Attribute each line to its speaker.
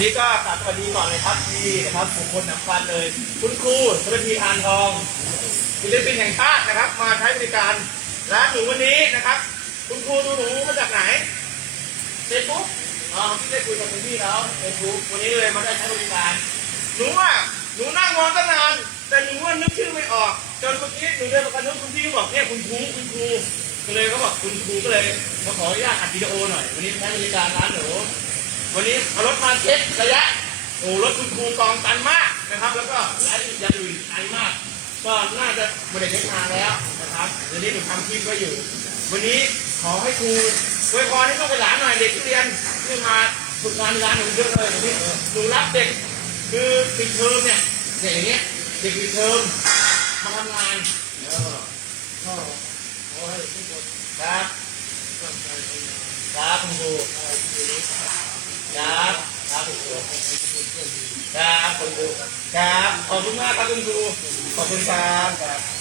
Speaker 1: วันนี้ก็กราบสวัสดีก่อนเลยครับที่นะครับบุคคลสำคัญเลย คุณครูสวัสดีทานทองศิลปินแห่งชาตินะครับ มาใช้บริการร้านหนูวันนี้นะครับ คุณครูดูหนูมาจากไหนเฟซบุ๊กอ๋อที่ได้คุยกับคุณพี่แล้วเฟซบุ๊กวันนี้เลยมาได้ใช้บริการหนูว่าหนูนั่งมองตั้งนานแต่หนูว่านึกชื่อไม่ออก จนเมื่อกี้หนูเดินมากันนึกคุณพี่ก็บอกเนี่ยคุณครูคุณครูก็เลยเขาบอกคุณครูก็เลยมาขออนุญาตอัดวิดีโอหน่อยวันนี้ใช้บริการร้านหนู วันนี้เอารถมาเช็คระยะโอ้รถคุณครูกองตันมากนะครับ แล้วก็หลายอย่างอื่นไกลมาก ก็น่าจะไม่ได้ใช้งานแล้วนะครับเดี๋ยวนี้หนูทำคลิปไว้อยู่ วันนี้ขอให้ครูอวยพรให้ลูกหลานหน่อยเด็กที่เรียนที่มาฝึกงานร้านหนูเยอะเลยนี่หนูรับเด็กคือปิดเทอมเนี่ยเด็กอย่างเงี้ยเด็กปิดเทอมมาทำงานเออก็ขอให้ทุกคนครับครับคุณครู ครับคุณครูครับคุณครูครับ ขอบคุณมากครับคุณครู ขอบคุณครับครับ